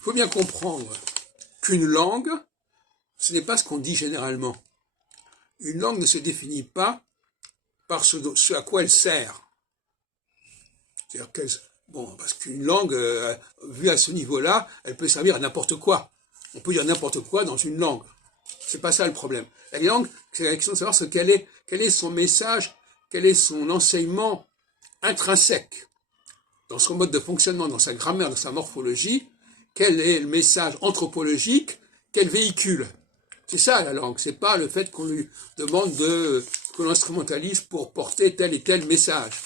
Il faut bien comprendre qu'une langue, ce n'est pas ce qu'on dit généralement. Une langue ne se définit pas par ce à quoi elle sert. C'est-à-dire parce qu'une langue, vue à ce niveau-là, elle peut servir à n'importe quoi. On peut dire n'importe quoi dans une langue. C'est pas ça le problème. La langue, c'est la question de savoir quel est son message, quel est son enseignement intrinsèque dans son mode de fonctionnement, dans sa grammaire, dans sa morphologie, quel est le message anthropologique qu'elle véhicule. C'est ça la langue, c'est pas le fait qu'on lui demande qu'on l'instrumentalise pour porter tel et tel message.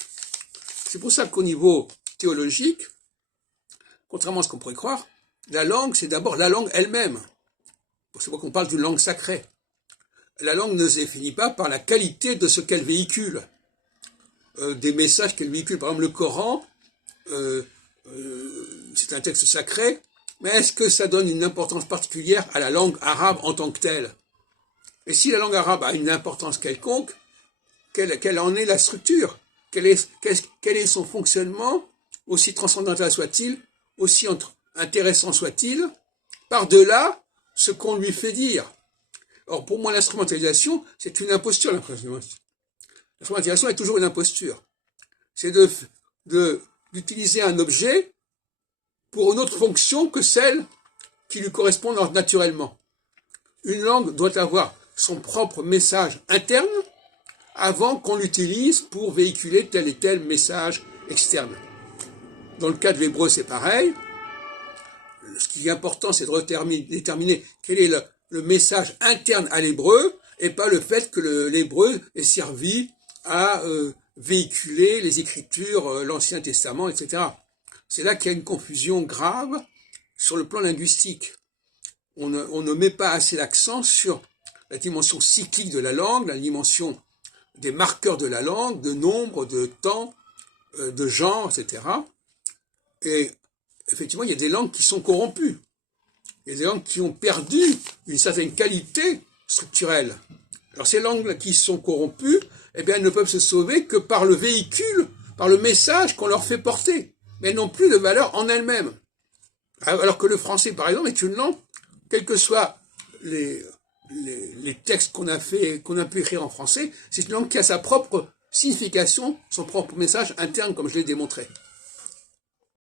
C'est pour ça qu'au niveau théologique, contrairement à ce qu'on pourrait croire, la langue, c'est d'abord la langue elle-même. C'est pour qu'on parle d'une langue sacrée. La langue ne se définit pas par la qualité de ce qu'elle véhicule, des messages qu'elle véhicule. Par exemple, le Coran, c'est un texte sacré, mais est-ce que ça donne une importance particulière à la langue arabe en tant que telle? Et si la langue arabe a une importance quelconque, quelle en est la structure? Quel est son fonctionnement, aussi transcendantal soit-il, aussi intéressant soit-il, par-delà ce qu'on lui fait dire? Or, pour moi, l'instrumentalisation, c'est une imposture. L'instrumentalisation est toujours une imposture. C'est d'utiliser un objet pour une autre fonction que celle qui lui correspond naturellement. Une langue doit avoir son propre message interne avant qu'on l'utilise pour véhiculer tel et tel message externe. Dans le cas de l'hébreu, c'est pareil. Ce qui est important, c'est de déterminer quel est le message interne à l'hébreu et pas le fait que l'hébreu est servi à véhiculer les Écritures, l'Ancien Testament, etc. C'est là qu'il y a une confusion grave sur le plan linguistique. On ne met pas assez l'accent sur la dimension cyclique de la langue, la dimension des marqueurs de la langue, de nombre, de temps, de genre, etc. Et effectivement, il y a des langues qui sont corrompues. Il y a des langues qui ont perdu une certaine qualité structurelle. Alors ces langues qui sont corrompues, eh bien, elles ne peuvent se sauver que par le véhicule, par le message qu'on leur fait porter. Mais elles n'ont plus de valeur en elles-mêmes. Alors que le français, par exemple, est une langue, quels que soient les textes qu'on a pu écrire en français, c'est une langue qui a sa propre signification, son propre message interne, comme je l'ai démontré.